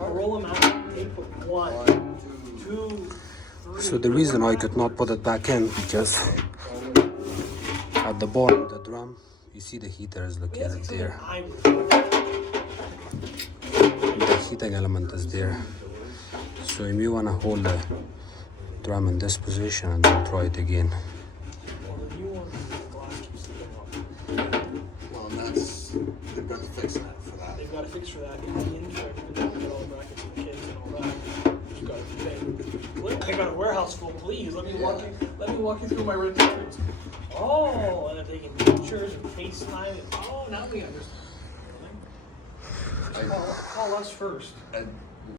roll them out. They put 1, 2, 3. So the reason I could not put it back in because at the bottom of the drum, you see the heater is located there. The heating element is there. So you may want to hold the drum in this position and then try it again. Well, and that's, they've got to fix that for that. They've got to fix for that. They got the insert, and then get all the brackets for the kids and all that. Just got to pay. Look, I got a warehouse full. Please let me walk you. Let me walk you through my returns. Oh, and I'm taking pictures and FaceTime. And, oh, now we understand. Call us first. And